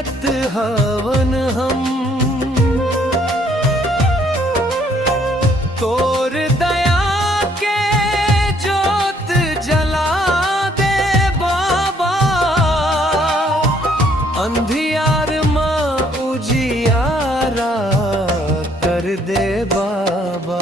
करत हवन हम। तोर दया के जोत जला दे बाबा, अंधियार माँ उजियारा कर दे बाबा।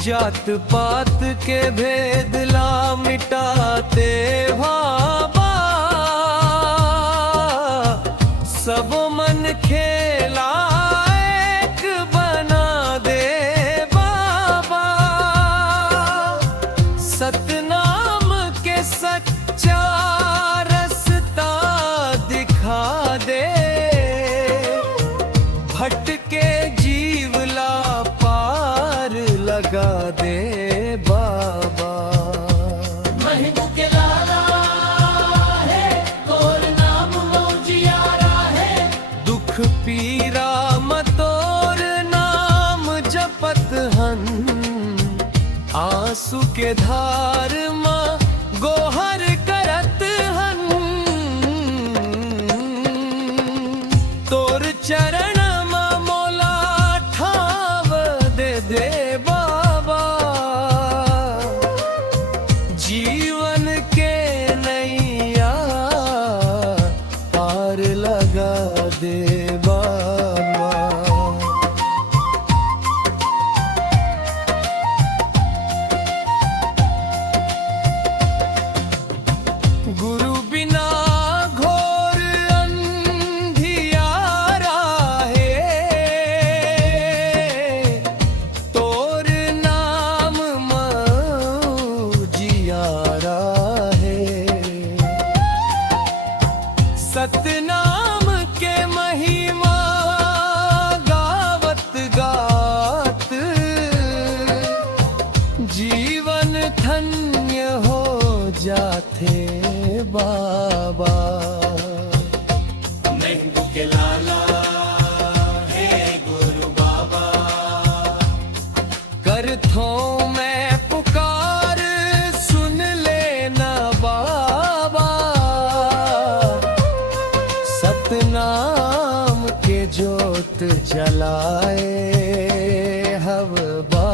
जात पात के भेद ला मिटाते बाबा, सब मन खेला एक बना दे बाबा। सतनाम के सच्चा रास्ता दिखा दे, भटके जीवला पार लगा दे बाबा। महिबू के लाला है, तोर नाम उजियारा है। दुख पीरा मतोर नाम जपत हन, आंसू के धार माँ गोहर करत हन। तोर चरण मोला ठाव दे दे बाबा, जीवन के नैया पार लगा दे बाबा। गुरु बिना घोर अंधियारा है, तोर नाम उजियारा है। सतनाम के महिमा गावत गात, जीवन धन्य हो जाते बाबा। महिबू के लाला है गुरु बाबा। करथो मैं पुकार सुन लेना बाबा, सतनाम के जोत जलाए हव बाबा।